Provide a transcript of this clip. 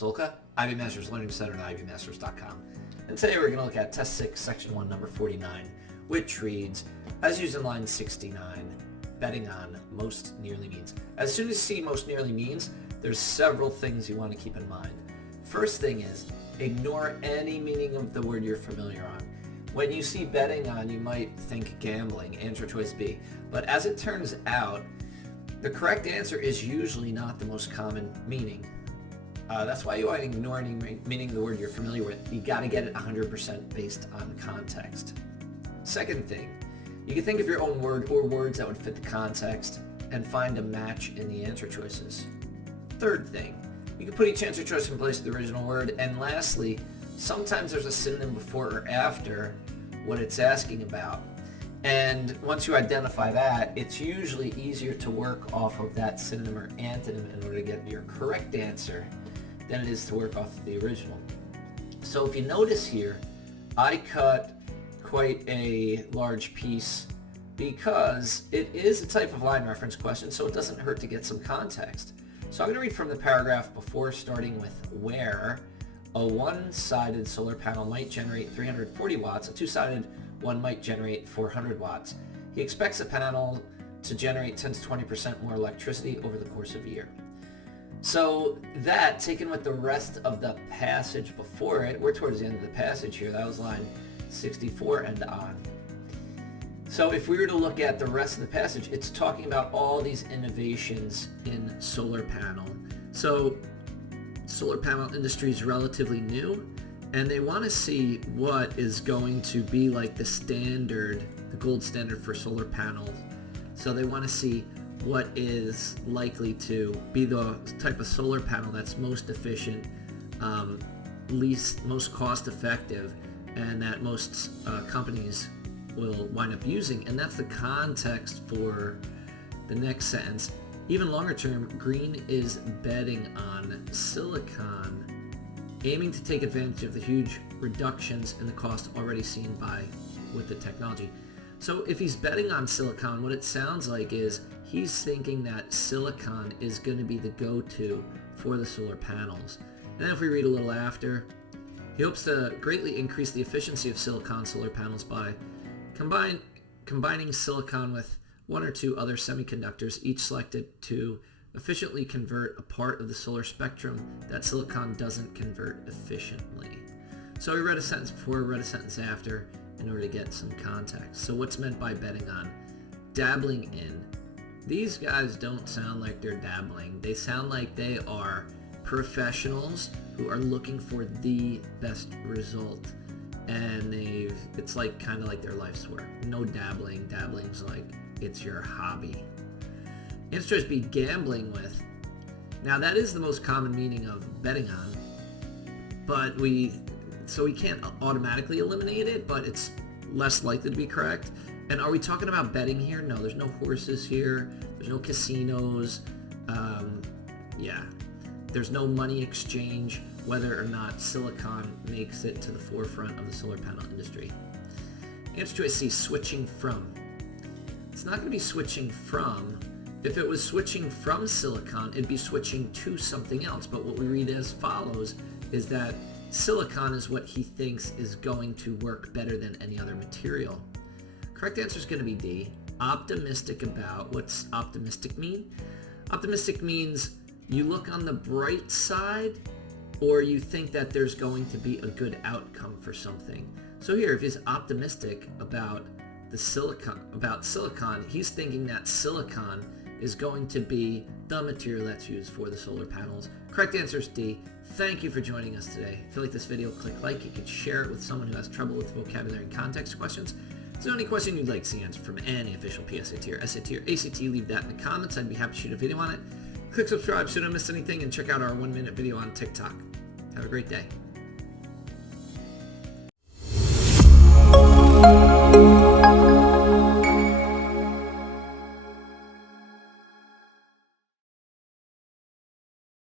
Solka, IB Masters Learning Center at ibmasters.com. And today we're going to look at Test 6, Section 1, number 49, which reads, as used in line 69, betting on most nearly means. As soon as you see most nearly means, there's several things you want to keep in mind. First thing is, ignore any meaning of the word you're familiar on. When you see betting on, you might think gambling, answer choice B. But as it turns out, the correct answer is usually not the most common meaning. That's why you want to ignore any meaning of the word you're familiar with. You got to get it 100% based on context. Second thing, you can think of your own word or words that would fit the context and find a match in the answer choices. Third thing, you can put each answer choice in place of the original word. And lastly, sometimes there's a synonym before or after what it's asking about. And once you identify that, it's usually easier to work off of that synonym or antonym in order to get your correct answer than it is to work off of the original. So if you notice here, I cut quite a large piece because it is a type of line reference question, so it doesn't hurt to get some context. So I'm going to read from the paragraph before, starting with where a one-sided solar panel might generate 340 watts, a two-sided one might generate 400 watts. He expects the panel to generate 10 to 20% more electricity over the course of a year. So that, taken with the rest of the passage before it, we're towards the end of the passage here, that was line 64 and on. So if we were to look at the rest of the passage, it's talking about all these innovations in solar panel. So solar panel industry is relatively new, and they want to see what is going to be like the standard, the gold standard for solar panels. So they want to see what is likely to be the type of solar panel that's most efficient, most cost effective, and that most companies will wind up using. And that's the context for the next sentence. Even longer term, Green is betting on silicon, aiming to take advantage of the huge reductions in the cost already seen with the technology. So if he's betting on silicon, what it sounds like is he's thinking that silicon is going to be the go-to for the solar panels. And then if we read a little after, he hopes to greatly increase the efficiency of silicon solar panels by combining silicon with one or two other semiconductors, each selected to efficiently convert a part of the solar spectrum that silicon doesn't convert efficiently. So we read a sentence before, read a sentence after in order to get some context. So what's meant by betting on? Dabbling in. These guys don't sound like they're dabbling. They sound like they are professionals who are looking for the best result. And it's like kind of like their life's work. No dabbling. Dabbling's like it's your hobby. Answer choice B, gambling with. Now that is the most common meaning of betting on, but we can't automatically eliminate it, but it's less likely to be correct. And are we talking about betting here? No, there's no horses here. There's no casinos. There's no money exchange, whether or not silicon makes it to the forefront of the solar panel industry. Answer choice C, switching from. It's not going to be switching from. If it was switching from silicon, it'd be switching to something else. But what we read as follows is that silicon is what he thinks is going to work better than any other material. Correct answer is going to be D, optimistic about. What's optimistic mean? Optimistic means you look on the bright side, or you think that there's going to be a good outcome for something. So here, if he's optimistic about silicon, he's thinking that silicon is going to be the material that's used for the solar panels. Correct answer is D. Thank you for joining us today. If you like this video, click like. You can share it with someone who has trouble with vocabulary and context questions. If there's any question you'd like to see answered from any official PSAT or SAT or ACT, leave that in the comments. I'd be happy to shoot a video on it. Click subscribe so you don't miss anything, and check out our 1-minute video on TikTok. Have a great day.